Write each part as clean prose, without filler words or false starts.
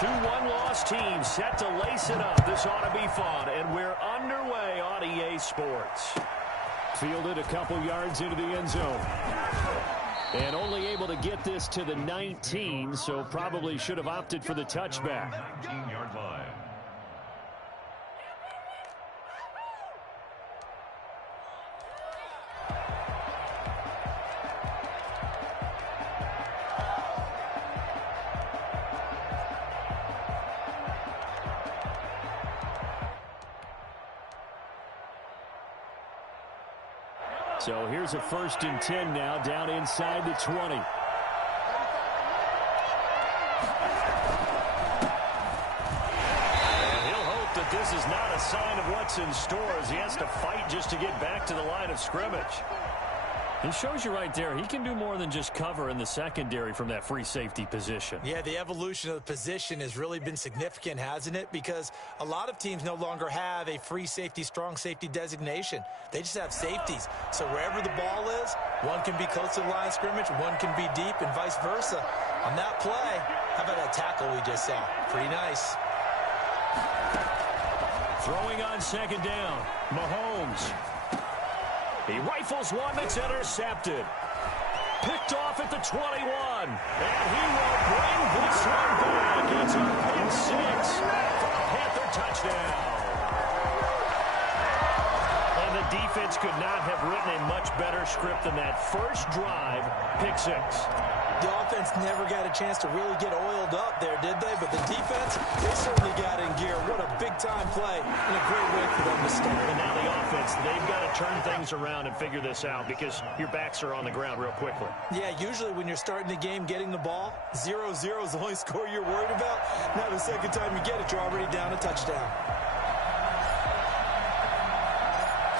Two one-loss teams set to lace it up. This ought to be fun, and we're underway on EA Sports. Fielded a couple yards into the end zone. And only able to get this to the 19, so probably should have opted for the touchback. 19-yard line. So here's a 1st and 10 now, down inside the 20. And he'll hope that this is not a sign of what's in store as he has to fight just to get back to the line of scrimmage. He shows you right there, he can do more than just cover in the secondary from that free safety position. Yeah, the evolution of the position has really been significant, hasn't it? Because a lot of teams no longer have a free safety, strong safety designation. They just have safeties. So wherever the ball is, one can be close to the line of scrimmage, one can be deep, and vice versa. On that play, how about that tackle we just saw? Pretty nice. Throwing on 2nd down, Mahomes. He rifles one that's intercepted. Picked off at the 21. And he will bring this one back. It's a pick 6 for a Panther touchdown. And the defense could not have written a much better script than that first drive, pick 6. The offense never got a chance to really get oiled up there, did they? But the defense, they certainly got in gear. What a big-time play and a great way for them to start. And now the offense, they've got to turn things around and figure this out because your backs are on the ground real quickly. Yeah, usually when you're starting the game, getting the ball, 0-0 is the only score you're worried about. Now the second time you get it, you're already down a touchdown.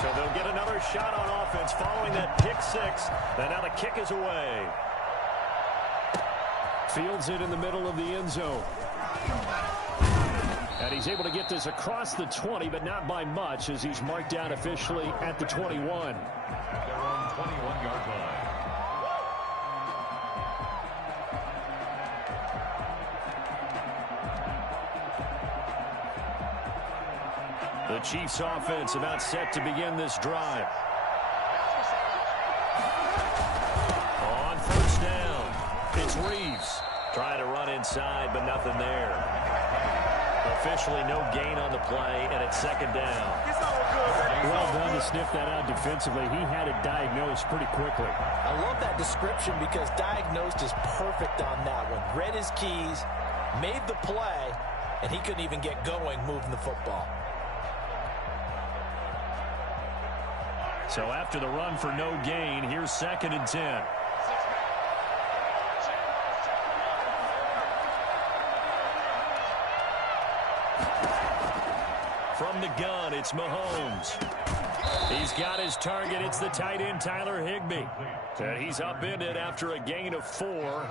So they'll get another shot on offense following that pick 6. And now the kick is away. Fields it in the middle of the end zone. And he's able to get this across the 20, but not by much as he's marked down officially at the 21. They're on 21-yard line. The Chiefs offense about set to begin this drive. On 1st down, it's Reeves. Trying to run inside, but nothing there. Officially no gain on the play, and it's 2nd down. Well done to sniff that out defensively. He had it diagnosed pretty quickly. I love that description because diagnosed is perfect on that one. Read his keys, made the play, and he couldn't even get going moving the football. So after the run for no gain, here's 2nd and 10. From the gun, it's Mahomes. He's got his target. It's the tight end, Tyler Higbee. And he's upended after a gain of 4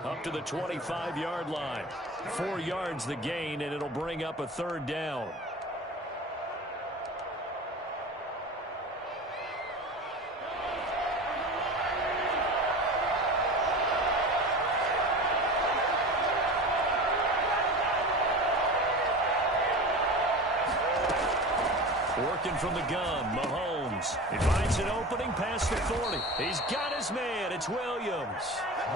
up to the 25-yard line. 4 yards the gain, and it'll bring up a 3rd down. Working from the gun, Mahomes. He finds an opening past the 40. He's got his man. It's Williams.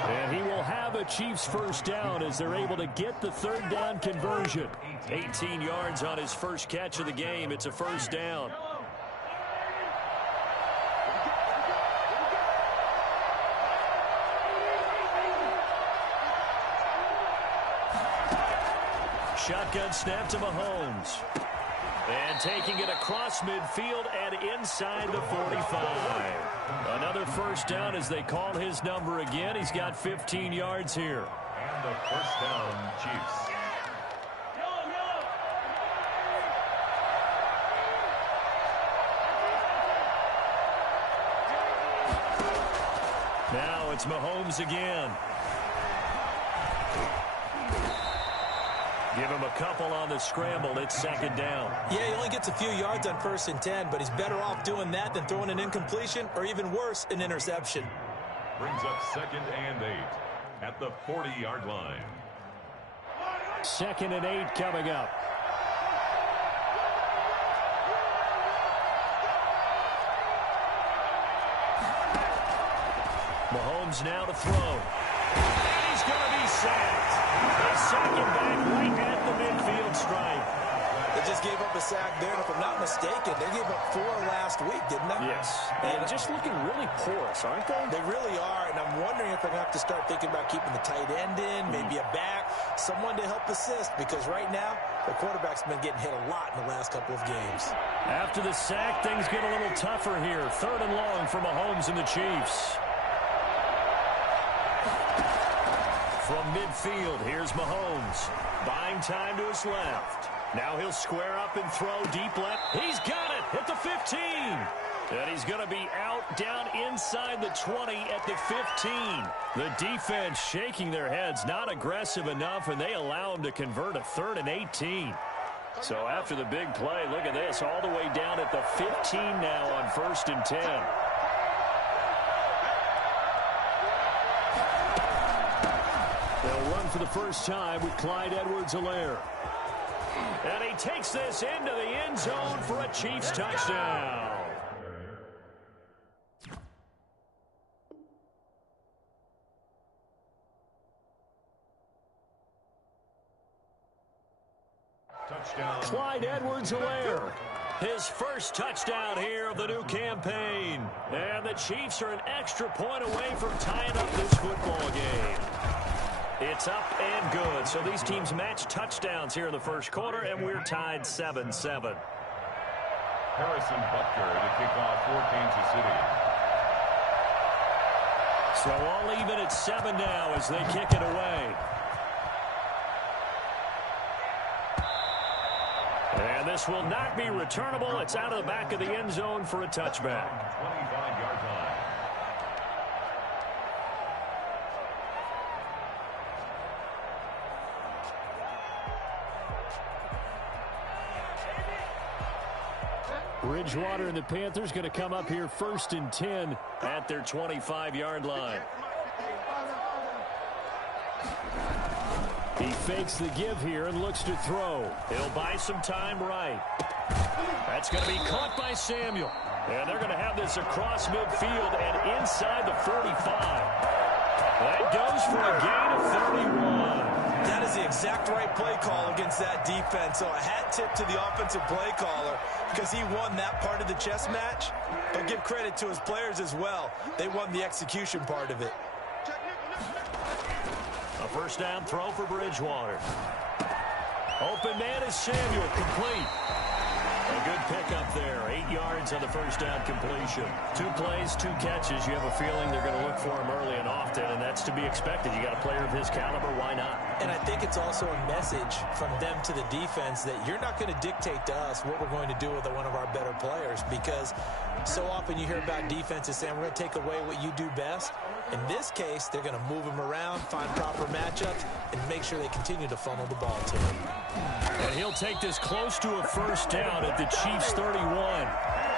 And he will have a Chiefs 1st down as they're able to get the 3rd down conversion. 18 yards on his first catch of the game. It's a 1st down. Shotgun snap to Mahomes. And taking it across midfield and inside the 45. Another 1st down as they call his number again. He's got 15 yards here. And the 1st down, Chiefs. Now it's Mahomes again. Give him a couple on the scramble. It's 2nd down. Yeah, he only gets a few yards on 1st and 10, but he's better off doing that than throwing an incompletion or even worse, an interception. Brings up 2nd and 8 at the 40-yard line. 2nd and 8 coming up. Mahomes now to throw. And he's going to be sacked. They sack him back right at the midfield stripe. They just gave up a sack there, and if I'm not mistaken, they gave up 4 last week, didn't they? Yes. And just looking really porous, aren't they? They really are, and I'm wondering if they're going to have to start thinking about keeping the tight end in, maybe a back, someone to help assist, because right now, the quarterback's been getting hit a lot in the last couple of games. After the sack, things get a little tougher here. 3rd and long for Mahomes and the Chiefs. From midfield, here's Mahomes. Buying time to his left. Now he'll square up and throw deep left. He's got it at the 15. And he's going to be out down inside the 20 at the 15. The defense shaking their heads, not aggressive enough, and they allow him to convert a 3rd and 18. So after the big play, look at this, all the way down at the 15 now on 1st and 10. They'll run for the first time with Clyde Edwards-Helaire. And he takes this into the end zone for a Chiefs touchdown. Touchdown. Clyde Edwards-Helaire. His first touchdown here of the new campaign. And the Chiefs are an extra point away from tying up this football game. It's up and good. So these teams match touchdowns here in the first quarter, and we're tied 7-7. Harrison Butker to kick off for Kansas City. So all even at 7 now as they kick it away. And this will not be returnable. It's out of the back of the end zone for a touchback. 25-yard line. Bridgewater and the Panthers going to come up here 1st and 10 at their 25-yard line. He fakes the give here and looks to throw. He'll buy some time right. That's going to be caught by Samuel. And they're going to have this across midfield and inside the 45. That goes for a gain of 31. That is the exact right play call against that defense. So a hat tip to the offensive play caller because he won that part of the chess match. But give credit to his players as well. They won the execution part of it. A first down throw for Bridgewater. Open man is Samuel, complete. A good pickup there. 8 yards on the first down completion. 2 plays, 2 catches. You have a feeling they're going to look for him early and often, and that's to be expected. You got a player of his caliber, why not? And I think it's also a message from them to the defense that you're not going to dictate to us what we're going to do with one of our better players, because so often you hear about defenses saying we're going to take away what you do best. In this case, they're going to move him around, find proper matchups, and make sure they continue to funnel the ball to him. And he'll take this close to a first down at the Chiefs' 31.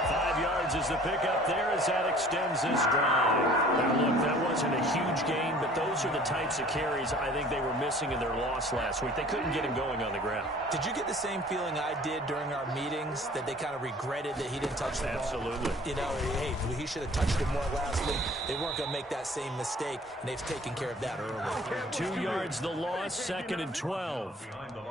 5 yards is the pickup there as that extends this drive. Now, look, that wasn't a huge gain, but those are the types of carries I think they were missing in their loss last week. They couldn't get him going on the ground. Did you get the same feeling I did during our meetings, that they kind of regretted that he didn't touch the ball? Absolutely. You know, hey, he should have touched it more last week. They weren't going to make that same mistake, and they've taken care of that early. 2 yards the loss, 2nd and 12.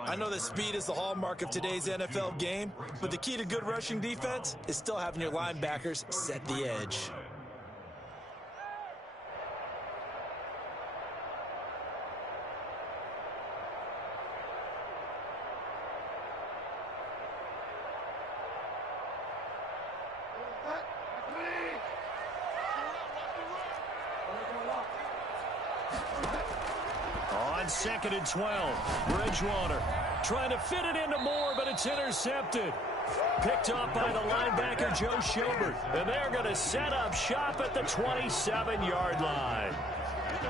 I know that speed is the hallmark of today's NFL game, but the key to good rushing defense is still having your linebackers set the edge. On 2nd and 12, Bridgewater trying to fit it into Moore, but it's intercepted. Picked off by the linebacker, Joe Schobert. And they're going to set up shop at the 27-yard line.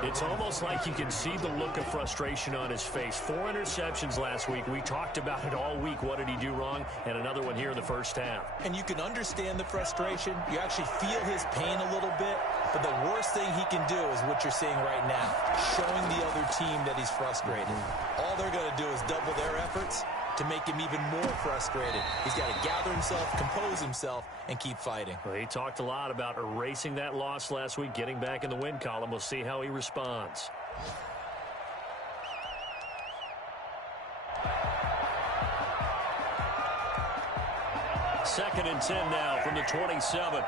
It's almost like you can see the look of frustration on his face. 4 interceptions last week. We talked about it all week. What did he do wrong? And another one here in the first half. And you can understand the frustration. You actually feel his pain a little bit. But the worst thing he can do is what you're seeing right now, showing the other team that he's frustrated. All they're going to do is double their efforts to make him even more frustrated. He's got to gather himself, compose himself, and keep fighting. Well, he talked a lot about erasing that loss last week, getting back in the win column. We'll see how he responds. Second and 10 now from the 27.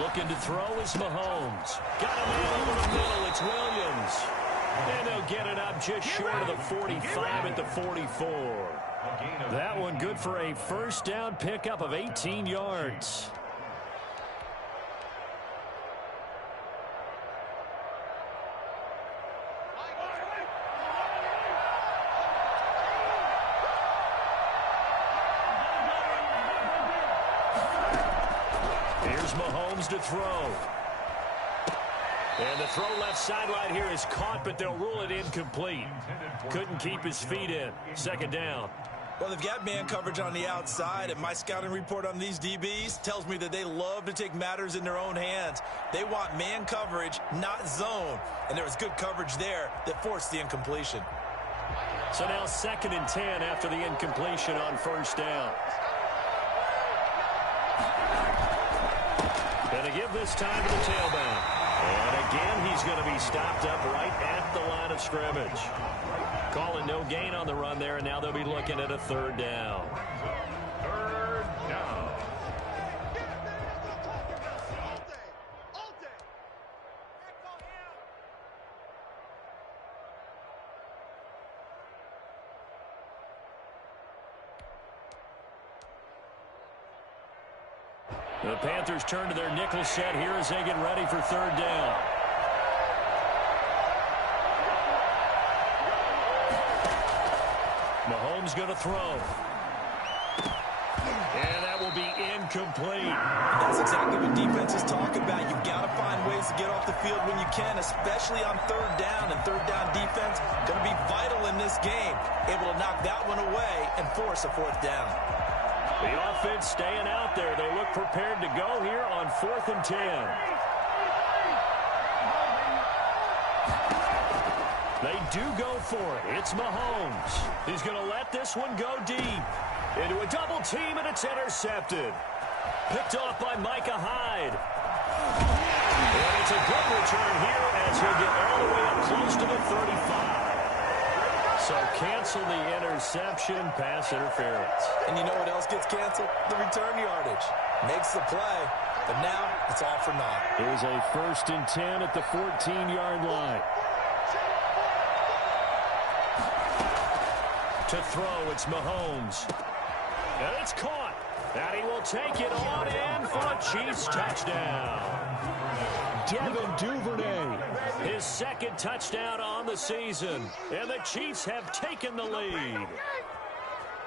Looking to throw is Mahomes. Got a man over the middle. It's Williams. And they'll get it up just short of the 45 at the 44. That one good for a first down pickup of 18 yards. Here's Mahomes to throw. And the throw left sideline here is caught, but they'll rule it incomplete. Couldn't keep his feet in. Second down. Well, they've got man coverage on the outside, and my scouting report on these DBs tells me that they love to take matters in their own hands. They want man coverage, not zone. And there was good coverage there that forced the incompletion. So now second and 10 after the incompletion on first down. And to give this time to the tailback. And again, he's going to be stopped up right at the line of scrimmage. Calling no gain on the run there, and now they'll be looking at a third down. Third down. The Panthers turn to their nickel set here as they get ready for third down. Mahomes going to throw. And that will be incomplete. And that's exactly what defenses talk about. You've got to find ways to get off the field when you can, especially on third down. And third down defense going to be vital in this game. Able to knock that one away and force a fourth down. The offense staying out there. They look prepared to go here on 4th and 10. They do go for it. It's Mahomes. He's going to let this one go deep. Into a double team, and it's intercepted. Picked off by Micah Hyde. And it's a good return here as he'll get all the way up close to the 35. So cancel the interception, pass interference. And you know what else gets canceled? The return yardage. Makes the play, but now it's all for naught. Here's a 1st and 10 at the 14-yard line. To throw, it's Mahomes. And it's caught. And he will take it on in for a Chiefs touchdown. Devin Duvernay, his second touchdown on the season. And the Chiefs have taken the lead.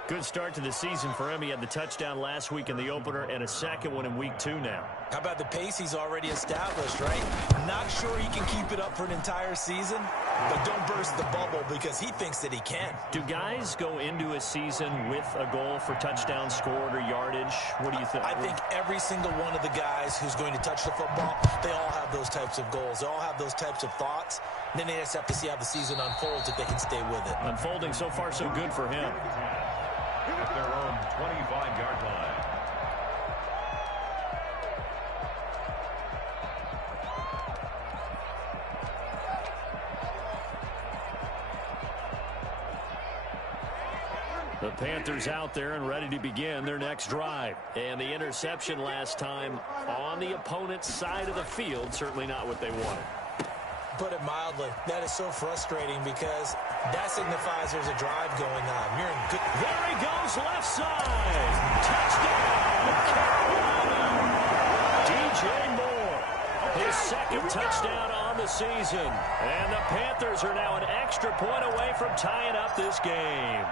Good start to the season for him. He had the touchdown last week in the opener and a second one in week 2 now. How about the pace he's already established, right? Not sure he can keep it up for an entire season, but don't burst the bubble because he thinks that he can. Do guys go into a season with a goal for touchdown scored or yardage? What do you think? I think every single one of the guys who's going to touch the football, they all have those types of goals. They all have those types of thoughts. And then they just have to see how the season unfolds if they can stay with it. Unfolding so far so good for him. At their own 25-yard line. The Panthers out there and ready to begin their next drive. And the interception last time on the opponent's side of the field, certainly not what they wanted. Put it mildly, that is so frustrating because that signifies there's a drive going on. You're in good. There he goes, left side. Touchdown, Carolina. DJ Moore, his second touchdown on the season. And the Panthers are now an extra point away from tying up this game.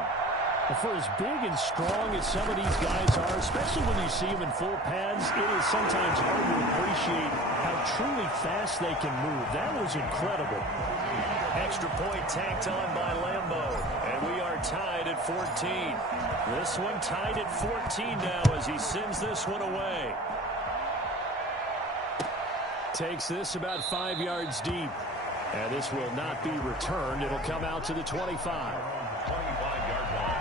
For as big and strong as some of these guys are, especially when you see them in full pads, it is sometimes hard to appreciate how truly fast they can move. That was incredible. Extra point tacked on by Lambo. And we are tied at 14. This one tied at 14 now as he sends this one away. Takes this about 5 yards deep. And this will not be returned. It'll come out to the 25. 25-yard line.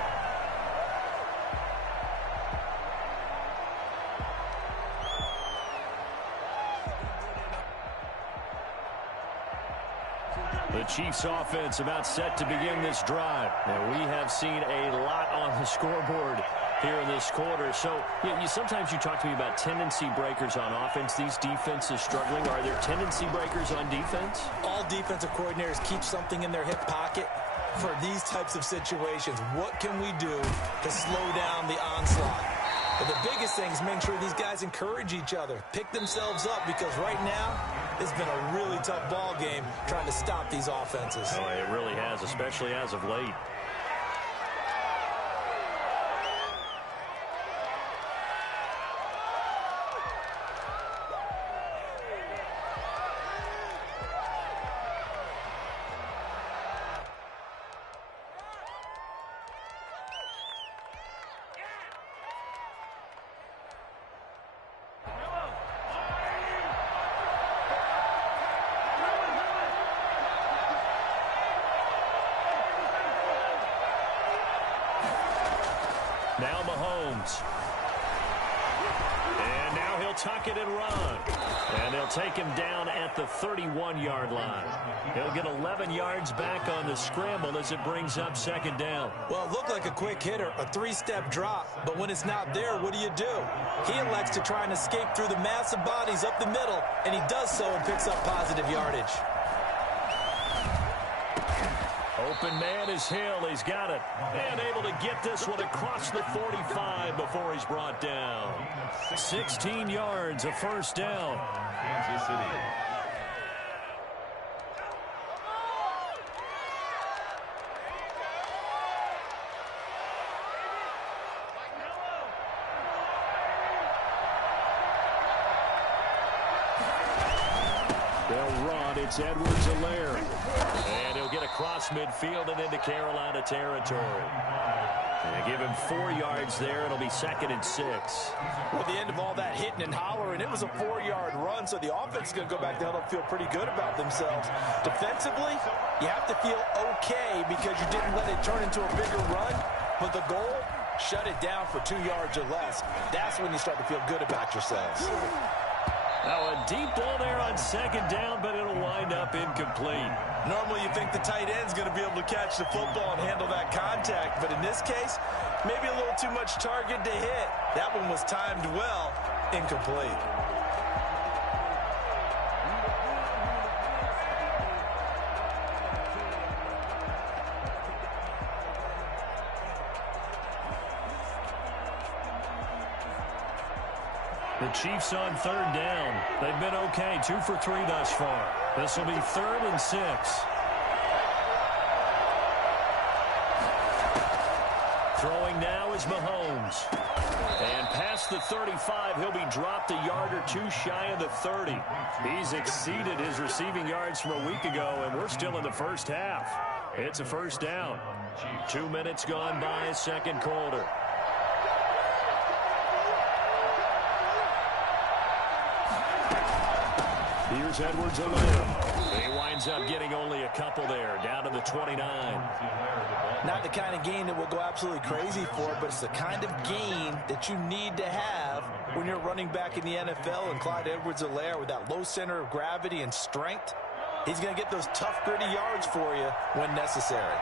The Chiefs offense about set to begin this drive. And we have seen a lot on the scoreboard here in this quarter. So sometimes you talk to me about tendency breakers on offense. These defenses struggling. Are there tendency breakers on defense? All defensive coordinators keep something in their hip pocket for these types of situations. What can we do to slow down the onslaught? But the biggest thing is making sure these guys encourage each other, pick themselves up, because right now it's been a really tough ball game trying to stop these offenses. Oh, it really has, especially as of late. Now Mahomes. And now he'll tuck it and run. And they'll take him down at the 31-yard line. He'll get 11 yards back on the scramble as it brings up second down. Well, it looked like a quick hitter, a three-step drop. But when it's not there, what do? He elects to try and escape through the massive bodies up the middle, and he does so and picks up positive yardage. Open man is Hill. He's got it. And able to get this one across the 45 before he's brought down. 16 yards, a first down. Kansas City. They'll run. It's Edwards-Helaire. And he'll get across midfield and into Carolina territory. And give him 4 yards there. It'll be 2nd and 6. Well, the end of all that hitting and hollering, it was a 4-yard run, so the offense is going to go back there and feel pretty good about themselves. Defensively, you have to feel okay because you didn't let it turn into a bigger run, but the goal, shut it down for 2 yards or less. That's when you start to feel good about yourselves. Now a deep ball there on second down, but it'll wind up incomplete. Normally you think the tight end's going to be able to catch the football and handle that contact, but in this case, maybe a little too much target to hit. That one was timed well, incomplete. The Chiefs on third down. They've been okay, 2 for 3 thus far. This will be 3rd and 6. Throwing now is Mahomes. And past the 35, he'll be dropped a yard or 2 shy of the 30. He's exceeded his receiving yards from a week ago, and we're still in the first half. It's a first down. 2 minutes gone by, second quarter. Here's Edwards-Helaire. He winds up getting only a couple there, down to the 29. Not the kind of gain that will go absolutely crazy for, but it's the kind of gain that you need to have when you're running back in the NFL. And Clyde Edwards-Helaire, with that low center of gravity and strength, he's going to get those tough, gritty yards for you when necessary.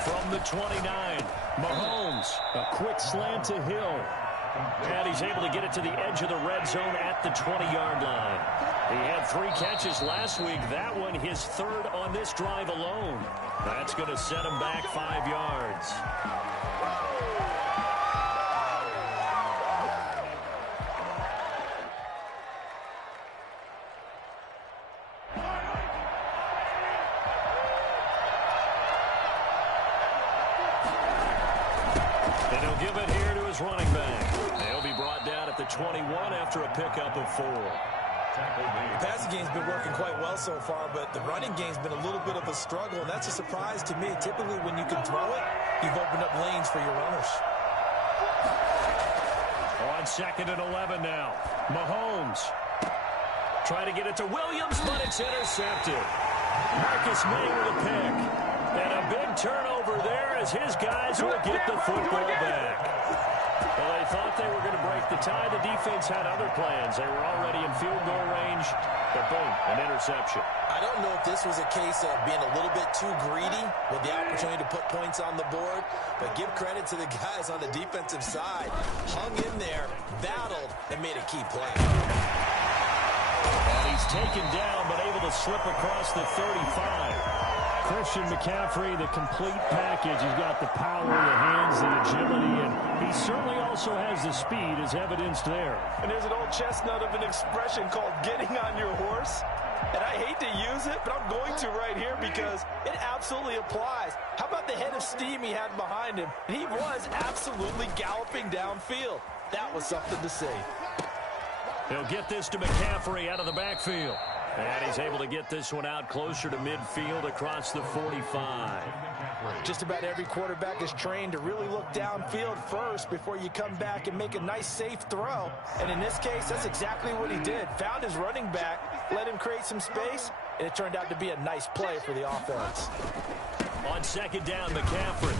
From the 29, Mahomes, a quick slant to Hill. And he's able to get it to the edge of the red zone at the 20-yard line. He had 3 catches last week. That one his 3rd on this drive alone. That's going to set him back 5 yards. He'll give it here to his running back. He'll be brought down at the 21 after a pickup of 4. The passing game's been working quite well so far, but the running game's been a little bit of a struggle, and that's a surprise to me. Typically, when you can throw it, you've opened up lanes for your runners. On 2nd and 11 now. Mahomes trying to get it to Williams, but it's intercepted. Marcus May with a pick. And a big turnover there as his guys will get the football back. Well, they thought they were going to break the tie. The defense had other plans. They were already in field goal range, but boom, an interception. I don't know if this was a case of being a little bit too greedy with the opportunity to put points on the board, but give credit to the guys on the defensive side. Hung in there, battled, and made a key play. And he's taken down, but able to slip across the 35. Christian McCaffrey, the complete package. He's got the power, the hands, the agility, and he certainly also has the speed as evidenced there. And there's an old chestnut of an expression called getting on your horse. And I hate to use it, but I'm going to right here because it absolutely applies. How about the head of steam he had behind him? And he was absolutely galloping downfield. That was something to see. He'll get this to McCaffrey out of the backfield. And he's able to get this one out closer to midfield across the 45. Just about every quarterback is trained to really look downfield first before you come back and make a nice, safe throw. And in this case, that's exactly what he did. Found his running back, let him create some space, and it turned out to be a nice play for the offense. On 2nd down, McCaffrey.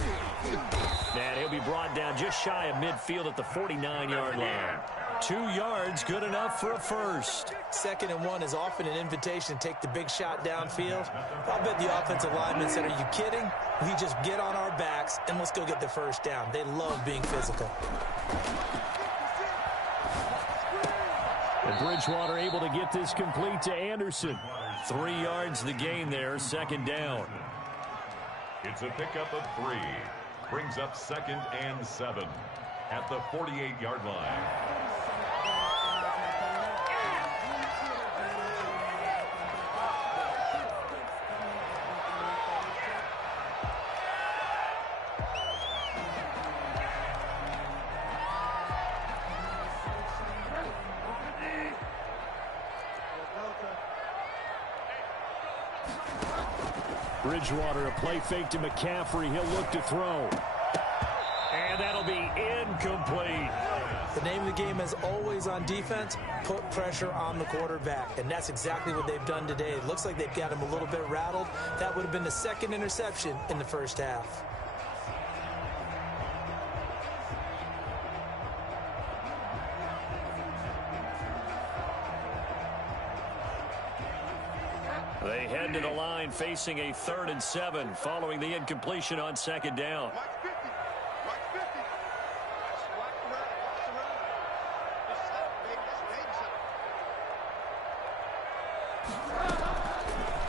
And he'll be brought down just shy of midfield at the 49-yard line. 2 yards, good enough for a first. 2nd and 1 is often an invitation to take the big shot downfield. I'll bet the offensive linemen said, are you kidding? We just get on our backs and let's go get the first down. They love being physical. And Bridgewater able to get this complete to Anderson. 3 yards the gain there, 2nd down. It's a pickup of 3. Brings up 2nd and 7 at the 48-yard line. Bridgewater, a play fake to McCaffrey. He'll look to throw. And that'll be incomplete. The name of the game is always on defense, put pressure on the quarterback. And that's exactly what they've done today. It looks like they've got him a little bit rattled. That would have been the 2nd interception in the first half. They head to the line facing a 3rd and 7 following the incompletion on 2nd down.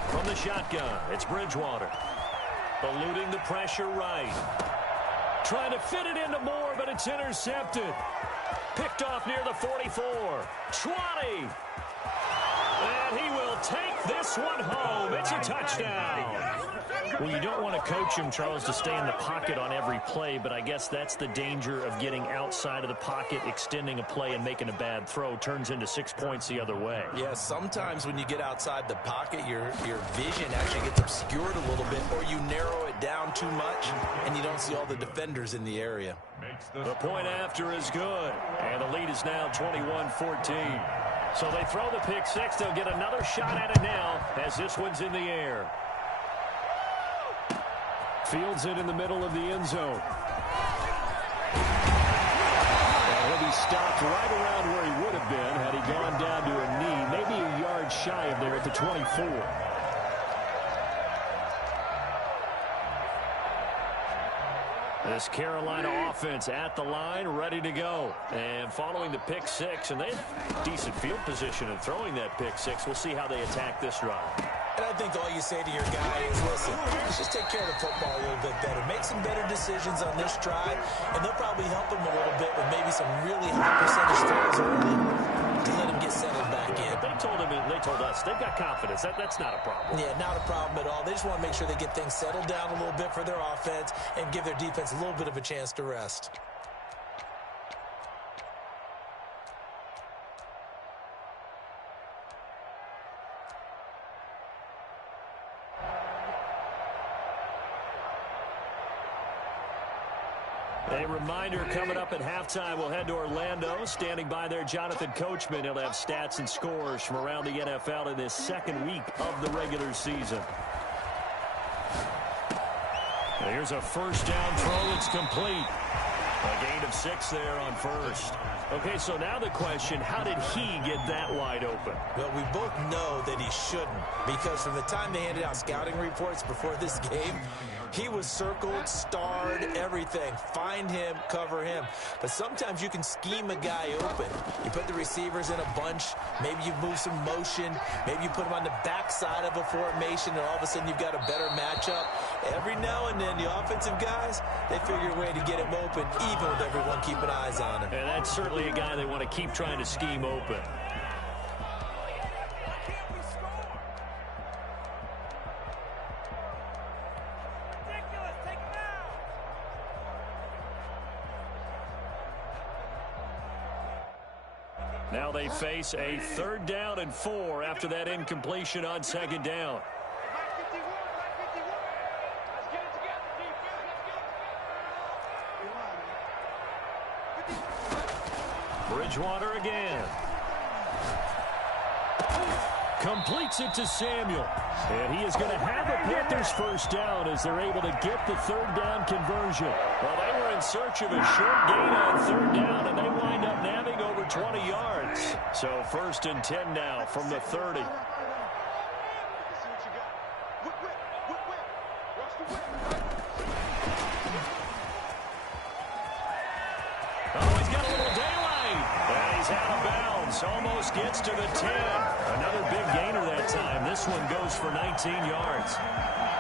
From the shotgun, it's Bridgewater. Eluding the pressure right. Trying to fit it into Moore, but it's intercepted. Picked off near the 44. 20. And he will take this one home. It's a touchdown. Well, you don't want to coach him, Charles, to stay in the pocket on every play, but I guess that's the danger of getting outside of the pocket, extending a play, and making a bad throw. Turns into 6 points the other way. Yeah, sometimes when you get outside the pocket, your vision actually gets obscured a little bit, or you narrow it down too much, and you don't see all the defenders in the area. The point after is good, and the lead is now 21-14. So they throw the pick six. They'll get another shot at it now as this one's in the air. Fields it in the middle of the end zone. And he'll be stopped right around where he would have been had he gone down to a knee, maybe a yard shy of there at the 24. This Carolina offense at the line, ready to go. And following the pick six, and they have decent field position in throwing that pick six. We'll see how they attack this drive. And I think all you say to your guy is, listen, let's just take care of the football a little bit better. Make some better decisions on this drive, and they'll probably help him a little bit with maybe some really high percentage throws early to let him get settled back in. They told him, and they told us, they've got confidence. That's not a problem. Yeah, not a problem at all. They just want to make sure they get things settled down a little bit for their offense and give their defense a little bit of a chance to rest. reminder, coming up at halftime, we'll head to Orlando. Standing by there, Jonathan Coachman. He'll have stats and scores from around the NFL in this second week of the regular season. Here's a first down throw. It's complete. A gain of 6 there on first. Okay, so now the question, how did he get that wide open? Well, we both know that he shouldn't, because from the time they handed out scouting reports before this game, he was circled, starred, everything. Find him, cover him. But sometimes you can scheme a guy open. You put the receivers in a bunch. Maybe you move some motion. Maybe you put him on the backside of a formation, and all of a sudden you've got a better matchup. Every now and then, the offensive guys, they figure a way to get him open, even with everyone keeping eyes on him. And that's certainly a guy they want to keep trying to scheme open. Now they face a 3rd down and 4 after that incompletion on 2nd down. Bridgewater again. Completes it to Samuel. And he is going to have a Panthers first down as they're able to get the 3rd down conversion. Well, they were in search of a short gain on 3rd down, and they wind up nabbing over 20 yards. So 1st and 10 now from the 30. Oh, he's got a little daylight. And he's out of bounds. Almost gets to the 10. Another big gainer that time. This one goes for 19 yards.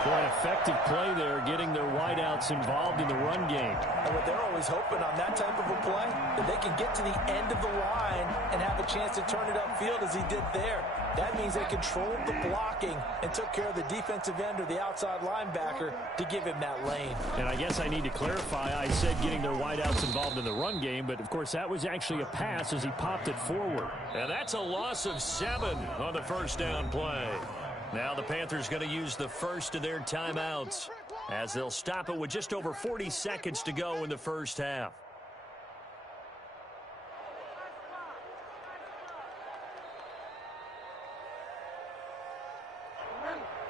For an effective play there, getting their wideouts involved in the run game. And what they're always hoping on that type of a play, that they can get to the end of the line and have a chance to turn it upfield as he did there. That means they controlled the blocking and took care of the defensive end or the outside linebacker to give him that lane. And I guess I need to clarify, I said getting their wideouts involved in the run game, but of course that was actually a pass as he popped it forward. And that's a loss of 7 on the first down play. Now the Panthers going to use the first of their timeouts as they'll stop it with just over 40 seconds to go in the first half.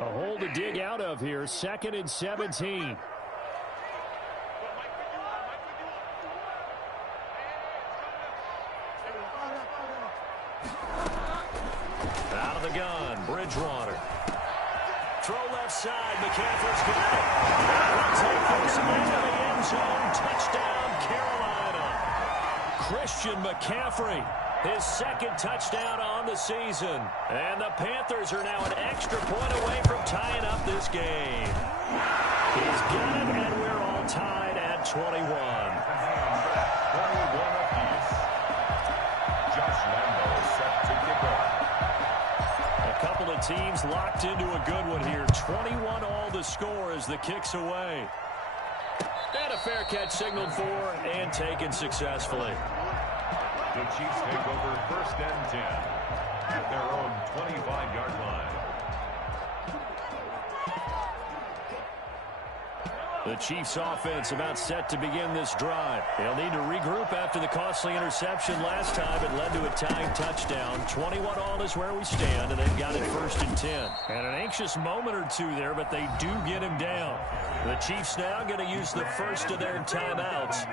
A hole to dig out of here, 2nd and 17. Out of the gun, Bridgewater. Throw left side, McCaffrey's got it. He'll take this into the end zone. Touchdown, Carolina. Christian McCaffrey, his 2nd touchdown on the season. And the Panthers are now an extra point away from tying up this game. He's got it, and we're all tied at 21. 21 apiece. Josh Lambo set to kick off. A couple of teams locked into a good one here. 21 all the score as the kick's away. And a fair catch signaled for and taken successfully. The Chiefs take over 1st and 10 at their own 25-yard line. The Chiefs offense about set to begin this drive. They'll need to regroup after the costly interception last time. It led to a tying touchdown. 21 all is where we stand, and they've got it 1st and 10. And an anxious moment or two there, but they do get him down. The Chiefs now going to use the first of their timeouts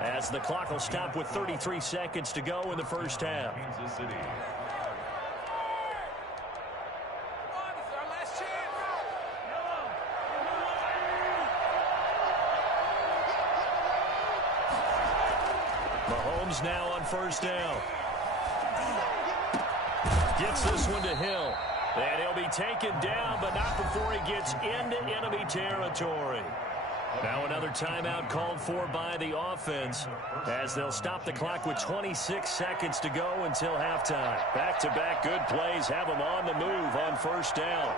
as the clock will stop with 33 seconds to go in the first half. Kansas City. Mahomes now on 1st down. Gets this one to Hill. And he'll be taken down, but not before he gets into enemy territory. Now another timeout called for by the offense as they'll stop the clock with 26 seconds to go until halftime. Back-to-back good plays have them on the move on 1st down.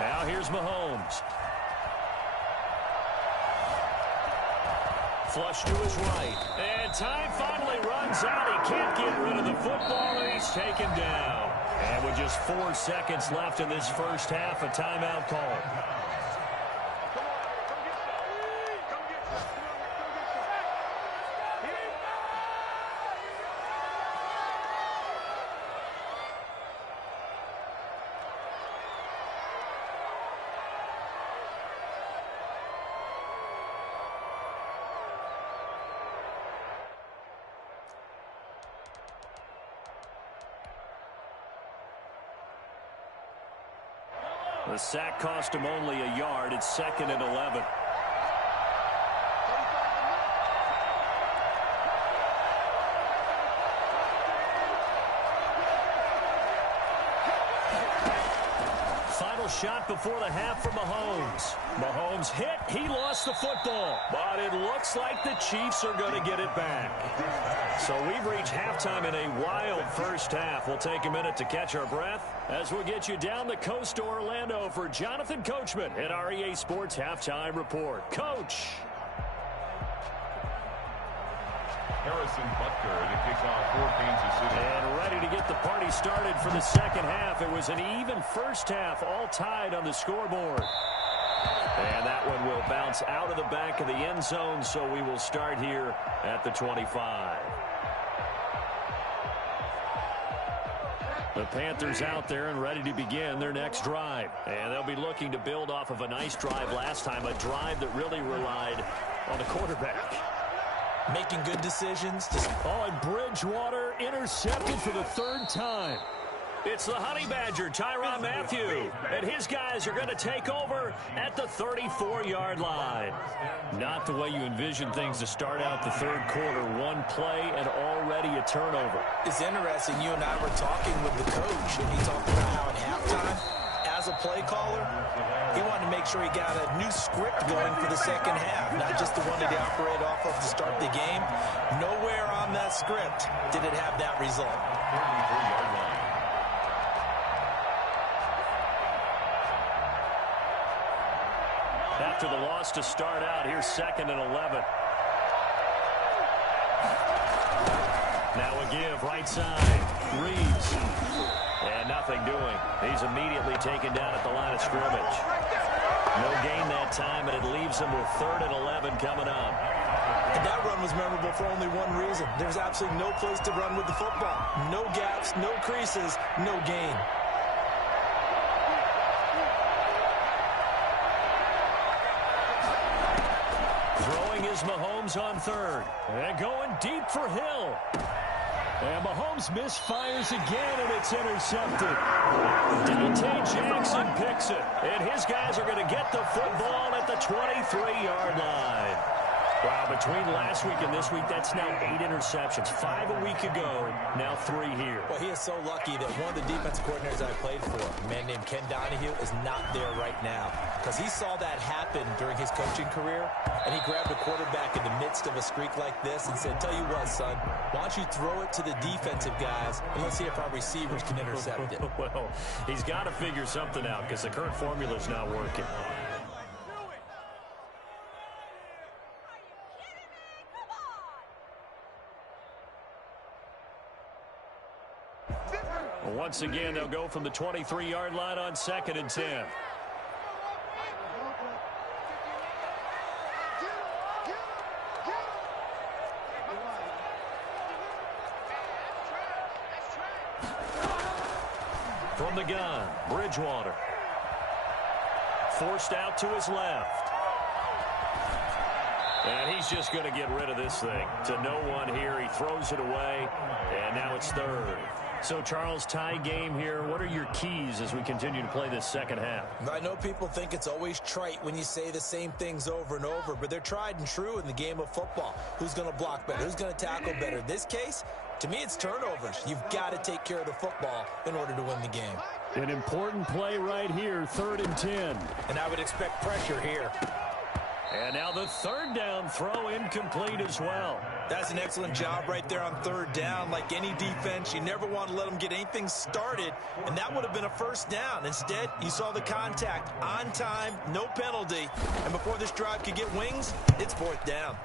Now here's Mahomes. Flush to his right. And time finally runs out. He can't get rid of the football, and he's taken down. And with just 4 seconds left in this first half, a timeout call. The sack cost him only a yard. It's 2nd and 11. Final shot before the half for Mahomes. Mahomes hit. He lost the football. But it looks like the Chiefs are going to get it back. So we've reached halftime in a wild first half. We'll take a minute to catch our breath as we'll get you down the coast to Orlando for Jonathan Coachman at our EA Sports Halftime Report. Coach. Harrison Butker to kick off for Kansas City. And ready to get the party started for the second half. It was an even first half, all tied on the scoreboard. And that one will bounce out of the back of the end zone, so we will start here at the 25. The Panthers out there and ready to begin their next drive. And they'll be looking to build off of a nice drive last time, a drive that really relied on the quarterback. Making good decisions. Oh, and Bridgewater intercepted for the third time. It's the Honey Badger, Tyrann Mathieu, and his guys are going to take over at the 34-yard line. Not the way you envision things to start out the third quarter. One play and already a turnover. It's interesting. You and I were talking with the coach, and he talked about how at halftime, as a play caller, he wanted to make sure he got a new script going for the second half, not just the one that he operated off of to start the game. Nowhere on that script did it have that result. 33-yard line. After the loss to start out, here's 2nd and 11. Now a give, right side. Reeves. And nothing doing. He's immediately taken down at the line of scrimmage. No gain that time, and it leaves him with 3rd and 11 coming up. And that run was memorable for only one reason. There's absolutely no place to run with the football. No gaps, no creases, no gain. Throwing is Mahomes on 3rd. And going deep for Hill. And Mahomes misfires again, and it's intercepted. Dante Jackson picks it. And his guys are going to get the football at the 23-yard line. Wow, between last week and this week, that's now 8 interceptions. 5 a week ago, now 3 here. Well, he is so lucky that one of the defensive coordinators I played for, a man named Ken Donahue, is not there right now. Because he saw that happen during his coaching career, and he grabbed a quarterback in the midst of a streak like this and said, tell you what, son, why don't you throw it to the defensive guys, and let's see if our receivers can intercept it. Well, he's got to figure something out because the current formula is not working. Once again, they'll go from the 23-yard line on 2nd and 10. From the gun, Bridgewater. Forced out to his left. And he's just going to get rid of this thing. To no one here. He throws it away, and now it's 3rd. So, Charles, tie game here. What are your keys as we continue to play this second half? I know people think it's always trite when you say the same things over and over, but they're tried and true in the game of football. Who's going to block better? Who's going to tackle better? In this case, to me, it's turnovers. You've got to take care of the football in order to win the game. An important play right here, 3rd and 10. And I would expect pressure here. And now the 3rd down throw incomplete as well. That's an excellent job right there on 3rd down. Like any defense, you never want to let them get anything started, and that would have been a 1st down. Instead, you saw the contact on time, no penalty, and before this drive could get wings, it's 4th down.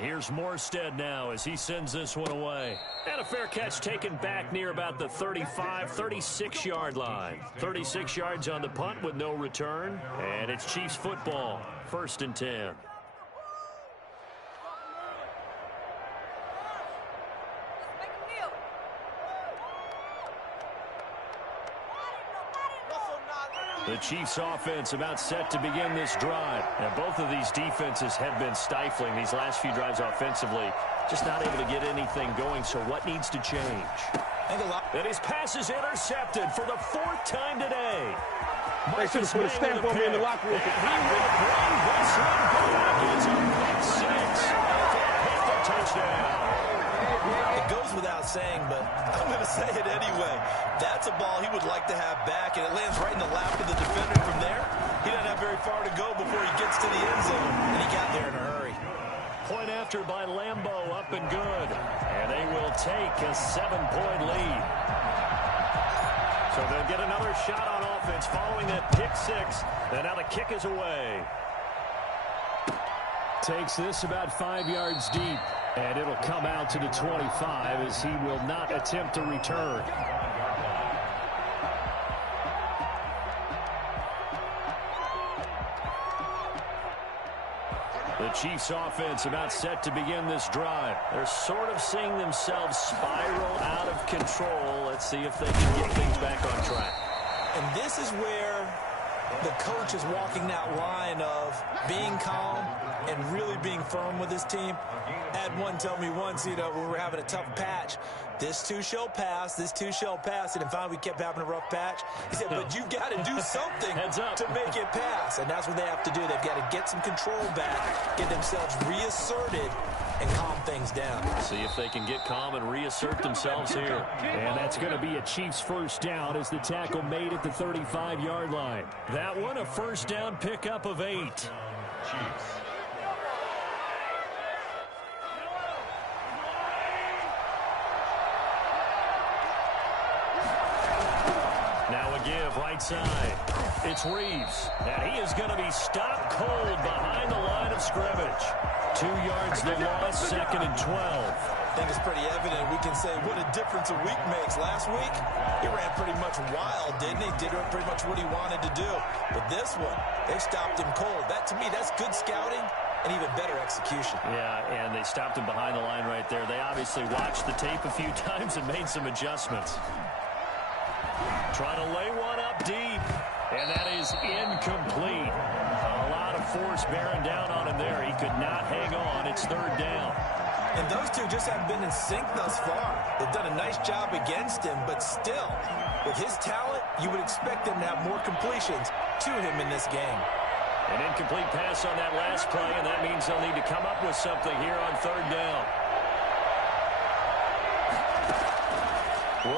Here's Morstead now as he sends this one away. And a fair catch taken back near about the 35, 36-yard line. 36 yards on the punt with no return. And it's Chiefs football, 1st and 10. The Chiefs offense about set to begin this drive. And both of these defenses have been stifling these last few drives offensively. Just not able to get anything going, so what needs to change? And his pass is intercepted for the 4th time today. They should have put a stamp on me in the locker room. He will bring this one back. It's a pick six. The touchdown. It goes without saying, but I'm going to say it anyway. That's a ball he would like to have back, and it lands right in the lap of the defender. From there, he doesn't have very far to go before he gets to the end zone, and he got there in a hurry. Point after by Lambeau, up and good. And they will take a 7-point lead. So they'll get another shot on offense following that pick six. And now the kick is away. Takes this about 5 yards deep. And it'll come out to the 25 as he will not attempt to return. The Chiefs offense about set to begin this drive. They're sort of seeing themselves spiral out of control. Let's see if they can get things back on track. And this is where the coach is walking that line of being calm and really being firm with his team. I had one tell me once, when we were having a tough patch, this too shall pass, this too shall pass. And finally we kept having a rough patch. He said, but you've got to do something to make it pass. And that's what they have to do. They've got to get some control back, get themselves reasserted, and calm things down. See if they can get calm and reassert themselves here. And that's going to be a Chiefs first down as the tackle made at the 35-yard line. That one a first down pickup of 8. Chiefs. Now a give right side. It's Reeves. And he is going to be stopped cold behind the line of scrimmage. 2 yards the loss, 2nd and 12. I think it's pretty evident. We can say what a difference a week makes. Last week, he ran pretty much wild, didn't he? Did pretty much what he wanted to do. But this one, they stopped him cold. That, to me, that's good scouting and even better execution. Yeah, and they stopped him behind the line right there. They obviously watched the tape a few times and made some adjustments. Trying to lay one up deep, and that is incomplete. A lot of force bearing down on him there. He could not hang on. It's 3rd down. And those two just haven't been in sync thus far. They've done a nice job against him, but still, with his talent, you would expect them to have more completions to him in this game. An incomplete pass on that last play, and that means they'll need to come up with something here on 3rd down.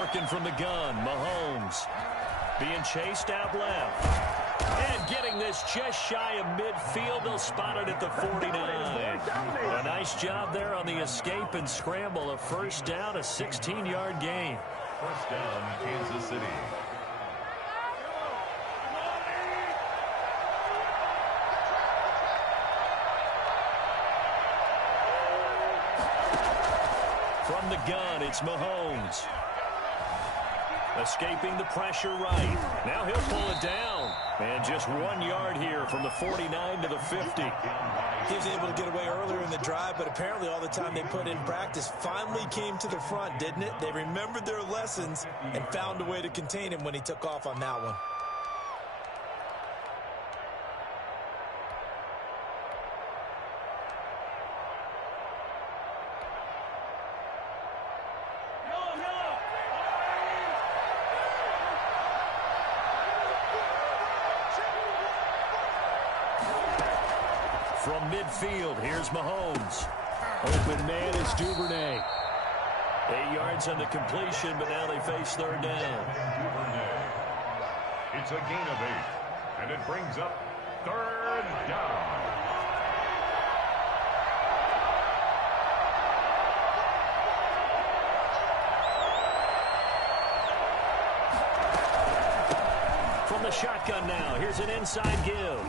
Working from the gun, Mahomes. Being chased out left. And getting this just shy of midfield. They'll spot it at the 49. A nice job there on the escape and scramble. A first down, a 16-yard gain. First down, Kansas City. From the gun, it's Mahomes. Escaping the pressure right. Now he'll pull it down. And just 1 yard here from the 49 to the 50. He was able to get away earlier in the drive, but apparently all the time they put in practice finally came to the front, didn't it? They remembered their lessons and found a way to contain him when he took off on that one. From midfield, here's Mahomes. Open man is Duvernay. 8 yards on the completion, but now they face 3rd down. It's a gain of 8, and it brings up 3rd down. From the shotgun now, here's an inside give.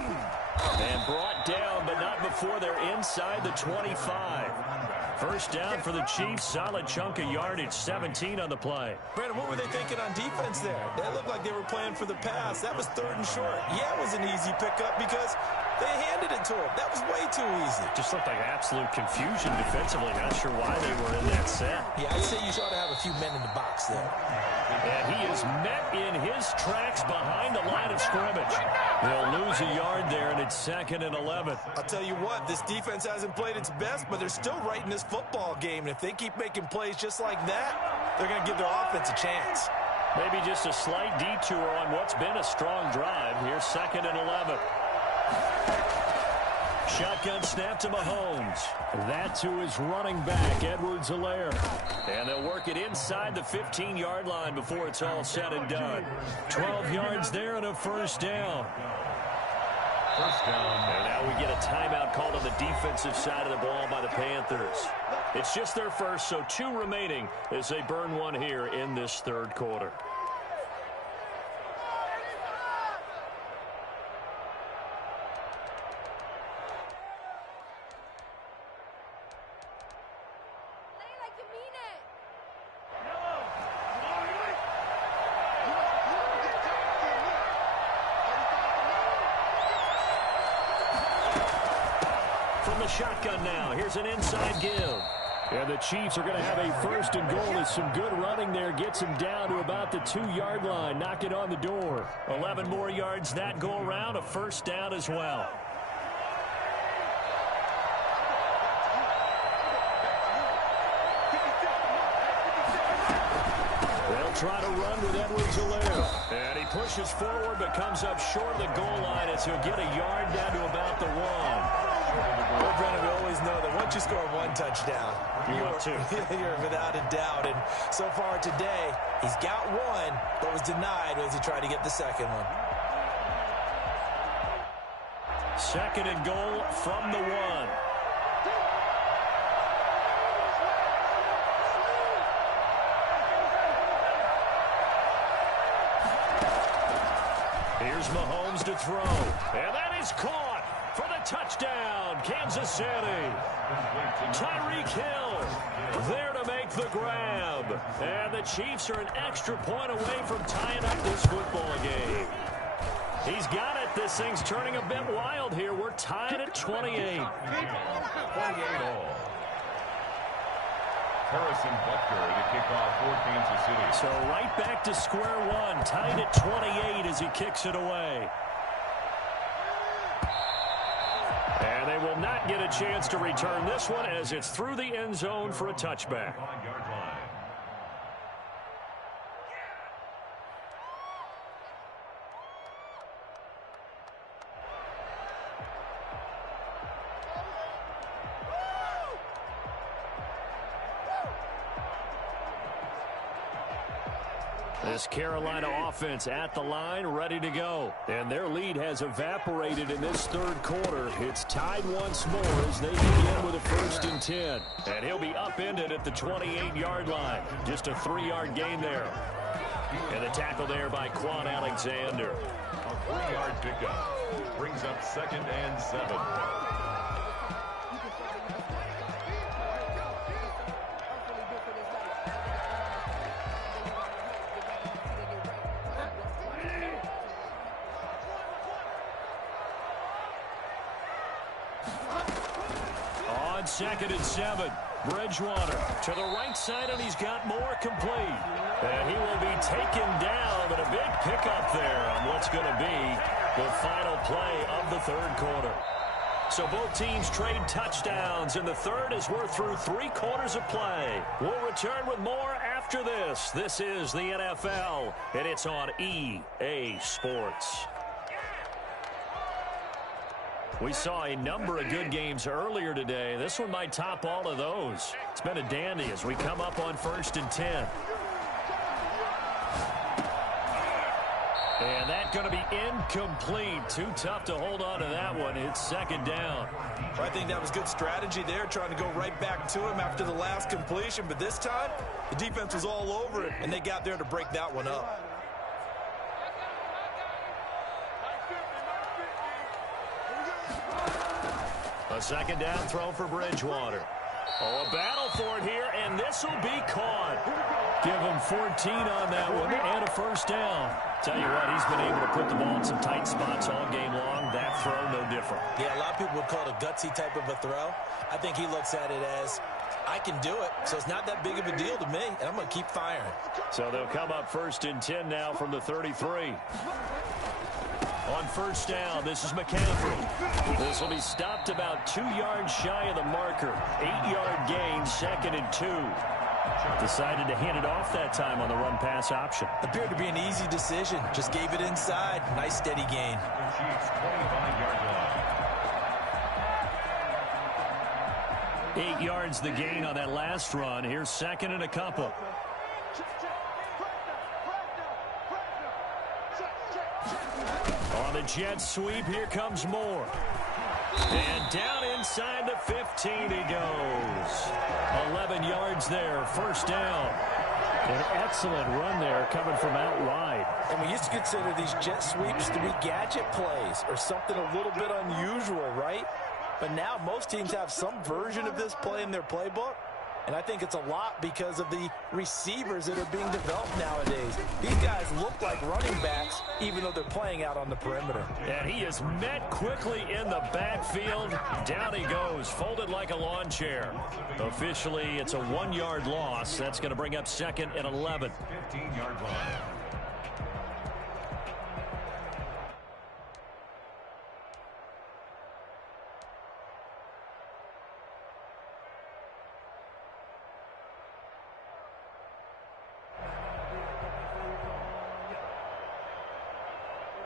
And brought down, but not before they're inside the 25. First down for the Chiefs. Solid chunk of yardage. 17 on the play. Brandon, what were they thinking on defense there? They looked like they were playing for the pass. That was 3rd and short. Yeah, it was an easy pickup because they handed it to him. That was way too easy. Just looked like absolute confusion defensively. Not sure why they were in that set. Yeah, I'd say you ought to have a few men in the box there. And he is met in his tracks behind the line of scrimmage. They'll lose a yard there, and it's 2nd and 11. I'll tell you what, this defense hasn't played its best, but they're still right in this football game. And if they keep making plays just like that, they're going to give their offense a chance. Maybe just a slight detour on what's been a strong drive. Here's 2nd and 11. Shotgun snap to Mahomes. That to his running back, Edwards-Helaire. And they'll work it inside the 15-yard line before it's all said and done. 12 yards there and a first down. First down. And now we get a timeout called on the defensive side of the ball by the Panthers. It's just their first, so 2 remaining as they burn one here in this third quarter. Shotgun now. Here's an inside give. And the Chiefs are going to have a 1st and goal as some good running there gets them down to about the 2-yard line. Knock it on the door. 11 more yards that go around. A first down as well. They'll try to run with Edwards-Helaire. And he pushes forward but comes up short of the goal line as he'll get a yard down to about the 1. Well, Brennan, we always know that once you score 1 touchdown, you're without a doubt. And so far today, he's got 1, but was denied as he tried to get the 2nd one. 2nd and goal from the 1. Here's Mahomes to throw. And that is caught. For the touchdown, Kansas City. Tyreek Hill there to make the grab. And the Chiefs are an extra point away from tying up this football game. He's got it. This thing's turning a bit wild here. We're tied at 28. 28 all. Harrison Butker to kick off for Kansas City. So right back to square one. Tied at 28 as he kicks it away. And they will not get a chance to return this one as it's through the end zone for a touchback. 5-yard line. This Carolina offense at the line, ready to go. And their lead has evaporated in this third quarter. It's tied once more as they begin with a 1st and 10. And he'll be upended at the 28-yard line. Just a 3-yard gain there. And the tackle there by Quan Alexander. A 3-yard pickup brings up 2nd and 7. On 2nd and 7, Bridgewater to the right side, and he's got more complete. And he will be taken down, but a big pickup there on what's going to be the final play of the third quarter. So both teams trade touchdowns in the third as we're through 3 quarters of play. We'll return with more after this. This is the NFL, and it's on EA Sports. We saw a number of good games earlier today. This one might top all of those. It's been a dandy as we come up on 1st and 10. And that's going to be incomplete. Too tough to hold on to that one. It's 2nd down. Well, I think that was good strategy there, trying to go right back to him after the last completion. But this time, the defense was all over it, and they got there to break that one up. A 2nd down throw for Bridgewater. Oh, a battle for it here, and this will be caught. Give him 14 on that one and a 1st down. Tell you what, he's been able to put the ball in some tight spots all game long. That throw, no different. Yeah, a lot of people would call it a gutsy type of a throw. I think he looks at it as, I can do it, so it's not that big of a deal to me, and I'm going to keep firing. So they'll come up 1st and 10 now from the 33. On 1st down, this is McCaffrey. This will be stopped about 2 yards shy of the marker. 8-yard gain, 2nd and 2. Decided to hand it off that time on the run-pass option. Appeared to be an easy decision. Just gave it inside. Nice, steady gain. Chiefs 25-yard line. 8 yards the gain on that last run. Here's second and a couple. On the jet sweep, here comes Moore. And down inside the 15 he goes. 11 yards there, first down. An excellent run there coming from out wide. And we used to consider these jet sweeps to be gadget plays or something a little bit unusual, right? But now most teams have some version of this play in their playbook. And I think it's a lot because of the receivers that are being developed nowadays. These guys look like running backs, even though they're playing out on the perimeter. And he is met quickly in the backfield. Down he goes, folded like a lawn chair. Officially, it's a 1-yard loss. That's going to bring up second and 11. 15-yard line.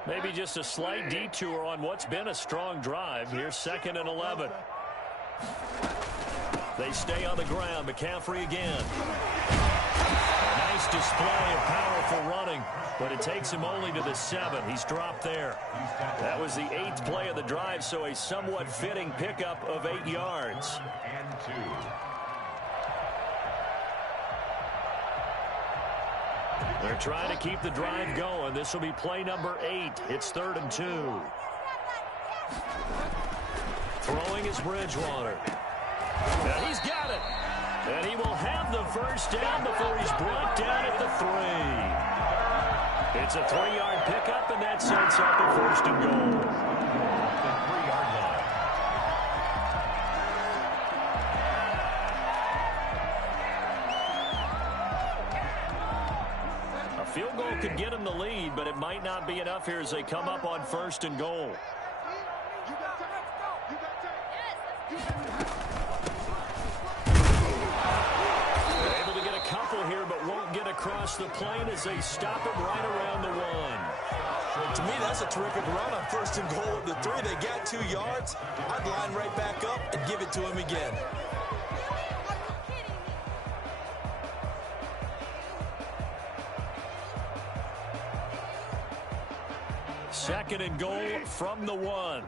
Maybe just a slight detour on what's been a strong drive. Here's second and 11. They stay on the ground. McCaffrey again. A nice display of powerful running, but it takes him only to the 7. He's dropped there. That was the 8th play of the drive, so a somewhat fitting pickup of 8 yards. And 2. They're trying to keep the drive going. This will be play number 8. It's 3rd and 2. Throwing is Bridgewater. And he's got it. And he will have the first down before he's brought down at the 3. It's a 3-yard pickup, and that sets up a 1st and goal. The 3-yard line. Field goal could get him the lead, but it might not be enough here as they come up on 1st and goal. They're able to get a couple here, but won't get across the plane as they stop him right around the 1. To me, that's a terrific run on 1st and goal of the 3. They got 2 yards. I'd line right back up and give it to him again. Second and goal from the 1.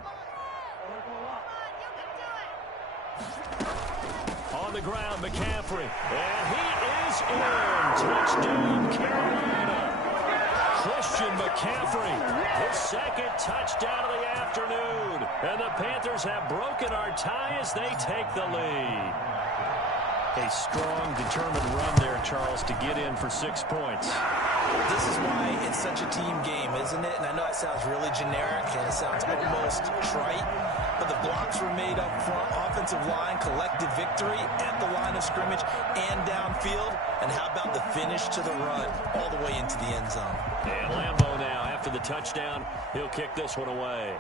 On the ground, McCaffrey. And he is in. Touchdown, Carolina. Christian McCaffrey, his 2nd touchdown of the afternoon. And the Panthers have broken our tie as they take the lead. A strong, determined run there, Charles, to get in for 6 points. This is why it's such a team game, isn't it? And I know it sounds really generic and it sounds almost trite, but the blocks were made up front, offensive line, collective victory at the line of scrimmage and downfield. And how about the finish to the run all the way into the end zone? And Lambeau now, after the touchdown, he'll kick this one away.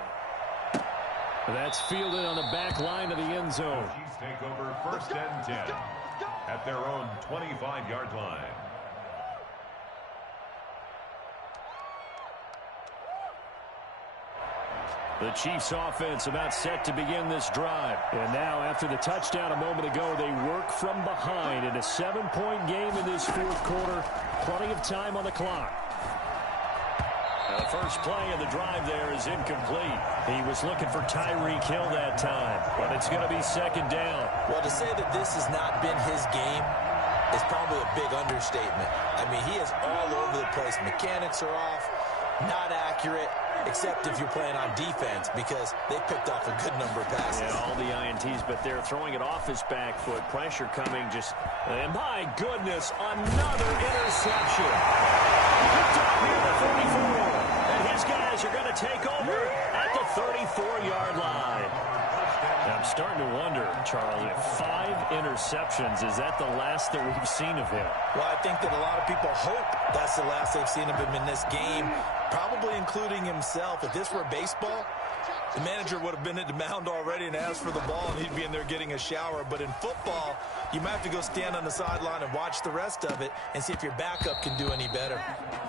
That's fielded on the back line of the end zone. Chiefs take over 1st and 10 at their own 25-yard line. The Chiefs offense about set to begin this drive. And now after the touchdown a moment ago, they work from behind in a 7-point game in this 4th quarter. Plenty of time on the clock. The first play of the drive there is incomplete. He was looking for Tyreek Hill that time, but it's going to be 2nd down. Well, to say that this has not been his game is probably a big understatement. I mean, he is all over the place. Mechanics are off, not accurate, except if you're playing on defense because they picked off a good number of passes. Yeah, all the INTs, but they're throwing it off his back foot. Pressure coming just... And my goodness, another interception. Picked up here at the 34. And his guys are going to take over at the 34-yard line. I'm starting to wonder, Charlie, if 5 interceptions, is that the last that we've seen of him? Well, I think that a lot of people hope that's the last they've seen of him in this game, probably including himself. If this were baseball, The manager would have been at the mound already and asked for the ball, and he'd be in there getting a shower. But in football, you might have to go stand on the sideline and watch the rest of it and see if your backup can do any better.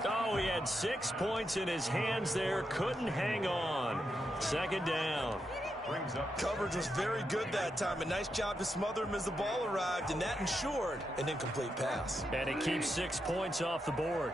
Oh, he had 6 points in his hands there. Couldn't hang on. Second down. Coverage was very good that time. A nice job to smother him as the ball arrived, and that ensured an incomplete pass. And it keeps 6 points off the board.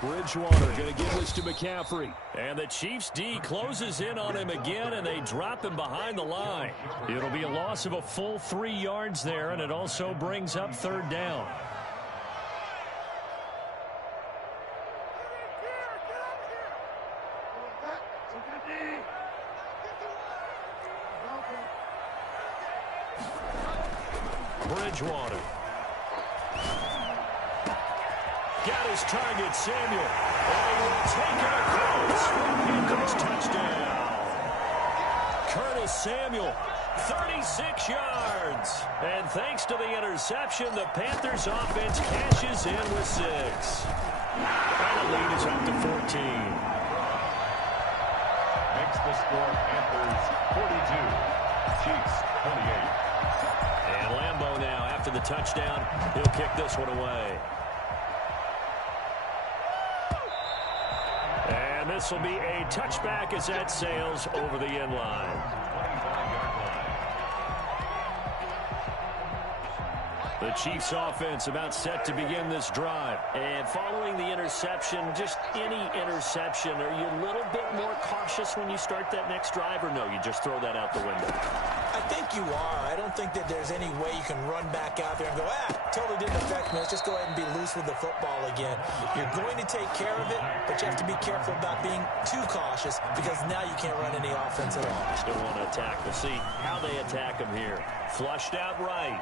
Bridgewater going to give this to McCaffrey. And the Chiefs D closes in on him again, and they drop him behind the line. It'll be a loss of a full 3 yards there, and it also brings up third down. Bridgewater. Got his target, Samuel. And he will take it across. Panthers touchdown. Curtis Samuel, 36 yards. And thanks to the interception, the Panthers offense cashes in with 6. And the lead is up to 14. Makes the score Panthers 42, Chiefs 28. And Lambeau now, after the touchdown, he'll kick this one away. And this will be a touchback as that sails over the end line. The Chiefs offense about set to begin this drive. And following the interception, just any interception, are you a little bit more cautious when you start that next drive, or no, you just throw that out the window? I think you are. I don't think that there's any way you can run back out there and go, totally didn't affect me. Let's just go ahead and be loose with the football again. You're going to take care of it, but you have to be careful about being too cautious because now you can't run any offense at all. Still want to attack. We'll see how they attack him here. Flushed out right.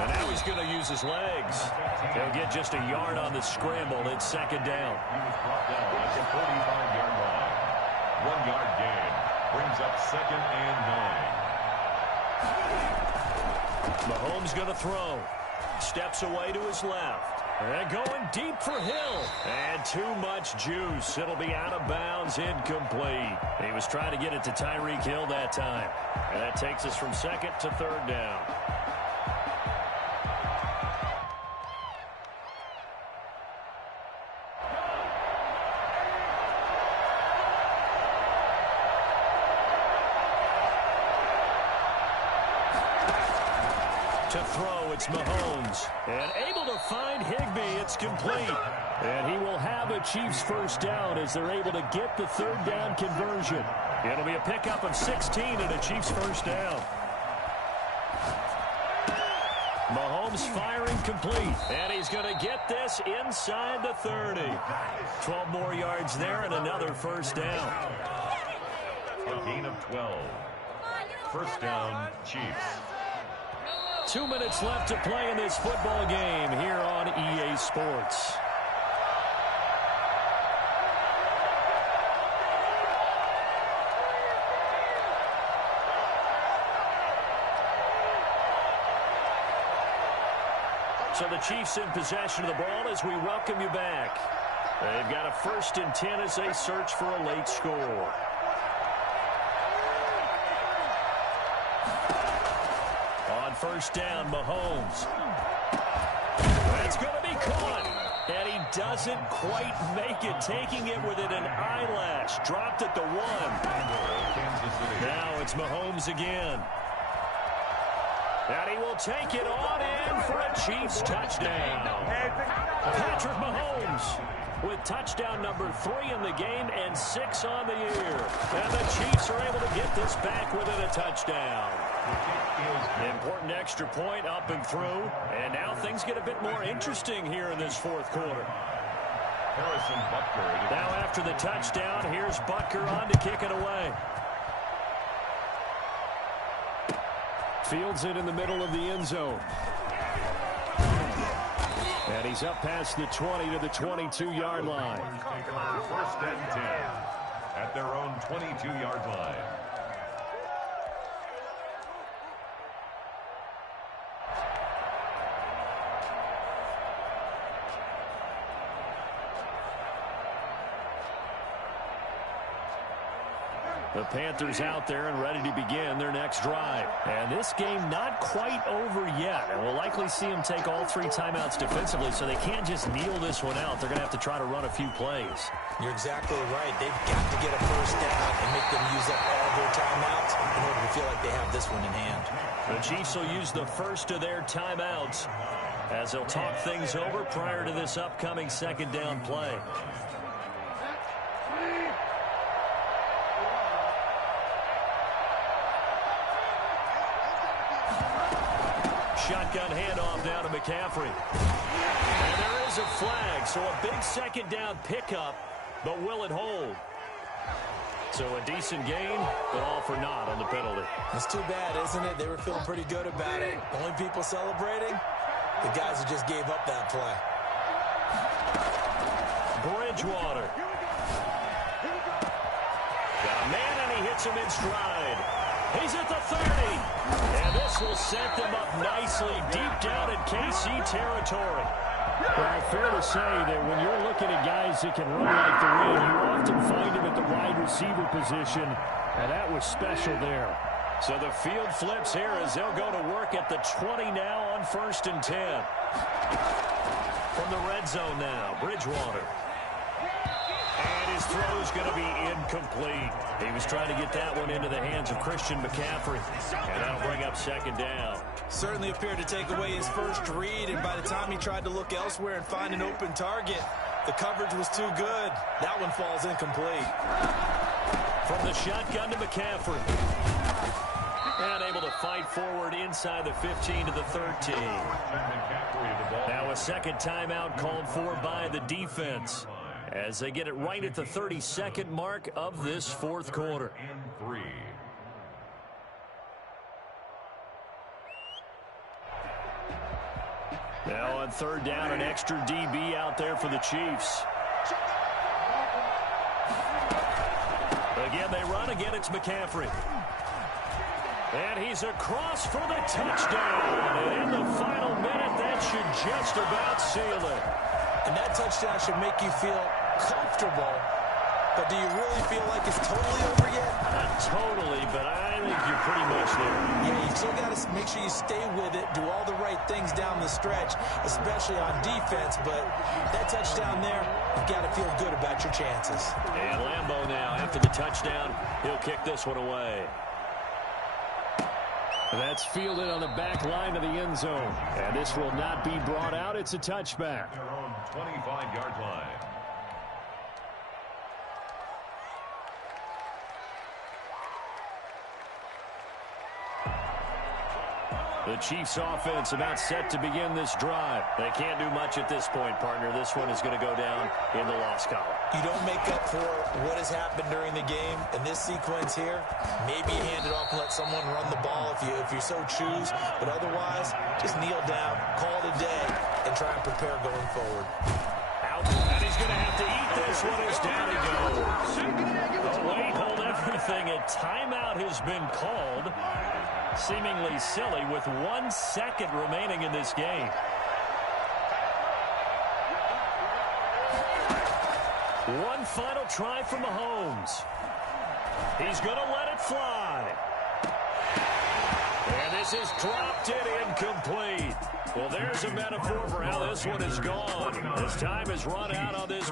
And now he's going to use his legs. He'll get just a yard on the scramble. It's second down. He was brought down at the 45-yard line. 1 yard gain. Brings up second and 9. Mahomes going to throw. Steps away to his left. And going deep for Hill. And too much juice. It'll be out of bounds, incomplete. He was trying to get it to Tyreek Hill that time. And that takes us from second to third down. To throw, it's Mahomes. And able to find Higbee, it's complete. And he will have a Chiefs first down as they're able to get the third down conversion. It'll be a pickup of 16 and a Chiefs first down. Mahomes firing complete. And he's going to get this inside the 30. 12 more yards there and another first down. A gain of 12. First down, Chiefs. 2 minutes left to play in this football game here on EA Sports. So the Chiefs in possession of the ball as we welcome you back. They've got a 1st and 10 as they search for a late score. On first down, Mahomes. That's going to be caught. And he doesn't quite make it, taking it within an eyelash. Dropped at the 1. Now it's Mahomes again. And he will take it on in for a Chiefs touchdown. Patrick Mahomes with touchdown number 3 in the game and 6 on the year. And the Chiefs are able to get this back within a touchdown. Important extra point up and through. And now things get a bit more interesting here in this fourth quarter. Harrison Butker. Now after the touchdown, here's Butker on to kick it away. Fields it in the middle of the end zone. And he's up past the 20 to the 22-yard line. First and 10 at their own 22-yard line. The Panthers out there and ready to begin their next drive. And this game not quite over yet. And we'll likely see them take all 3 timeouts defensively, so they can't just kneel this one out. They're going to have to try to run a few plays. You're exactly right. They've got to get a first down and make them use up all their timeouts in order to feel like they have this one in hand. The Chiefs will use the first of their timeouts as they'll talk things over prior to this upcoming second down play. Shotgun handoff now to McCaffrey. And there is a flag, so a big second down pickup, but will it hold? So a decent gain, but all for naught on the penalty. It's too bad, isn't it? They were feeling pretty good about it. Only people celebrating, the guys who just gave up that play. Bridgewater. Got a man, and he hits him in stride. He's at the 30. And this will set them up nicely deep down in KC territory. Well, fair to say that when you're looking at guys that can run like the wind, you often find them at the wide receiver position, and that was special there. So the field flips here as they'll go to work at the 20 now on 1st and 10. From the red zone now, Bridgewater. And his throw's going to be incomplete. He was trying to get that one into the hands of Christian McCaffrey. And that'll bring up second down. Certainly appeared to take away his first read, and by the time he tried to look elsewhere and find an open target, the coverage was too good. That one falls incomplete. From the shotgun to McCaffrey. And able to fight forward inside the 15 to the 13. Now a second timeout called for by the defense, as they get it right at the 32nd mark of this fourth quarter. Now on third down, an extra DB out there for the Chiefs. Again, they run. Again, it's McCaffrey. And he's across for the touchdown. And in the final minute, that should just about seal it. And that touchdown should make you feel comfortable. But do you really feel like it's totally over yet? Not totally, but I think you're pretty much there. Yeah, you still got to make sure you stay with it, do all the right things down the stretch, especially on defense. But that touchdown there, you've got to feel good about your chances. And Lambo now, after the touchdown, he'll kick this one away. That's fielded on the back line of the end zone. And this will not be brought out. It's a touchback. Their own 25-yard line. The Chiefs offense about set to begin this drive. They can't do much at this point, partner. This one is going to go down in the loss column. You don't make up for what has happened during the game. In this sequence here, maybe hand it off and let someone run the ball if you so choose. But otherwise, just kneel down, call it a day, and try and prepare going forward. Out, and he's going to have to eat this one as down he goes. Oh, wait, hold everything. A timeout has been called. Seemingly silly with 1 second remaining in this game. One final try from Mahomes. He's going to let it fly. And this is dropped in incomplete. Well, there's a metaphor for how this one is gone. As time has run out on this